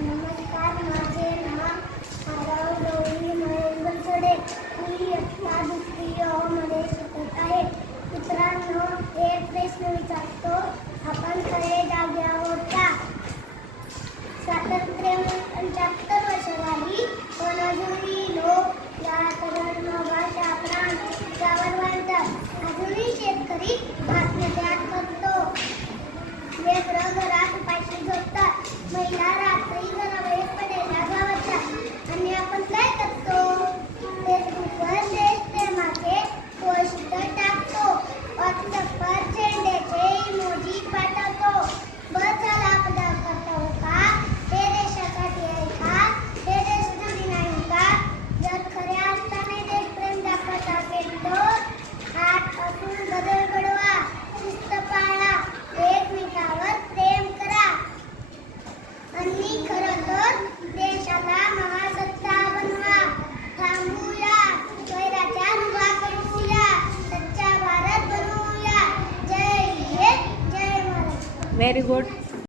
नमस्कार, माझे नाव आरव गौरी महेंद्र सडे. मी इयत्ता दुसरी मध्ये शिकत आहे. मित्रांनो, एक प्रश्न विचारतो. आपण खरे जागे आहोत का? स्वातंत्र्य 75 वर्ष झाली, पण अजूनही लोक या धर्म, भाषा, प्राण यावर वाढतात. अजूनही शेतकरी आत्महत्या करतो. लेकरं घरात उपाशी झोपतात. महिला रात्री घराबाहेर पडायला घाबरतात. आणि आपण काय करतो? फेसबुकवर देशप्रेमाचे पोस्ट टाकतो. व्हॉट्सअपवर झेंड्याचे इमोजी पाठवतो. बस झाला आपला कर्तव्य का? हे देशासाठी आहे का? हे देशद्रोही नाही का? जर खऱ्या अर्थाने देशप्रेम दाखवत असेल तर आजपासून बदल घडवा, शिस्त पाळा, एकमेकावर प्रेम करा आणि खरं तर देशाला महासत्ता बनवा. थांबूया, स्वैराच्या रुवा करूया, सच्चा भारत बनवूया. जय हिंद, जय महाराष्ट्र. Very good.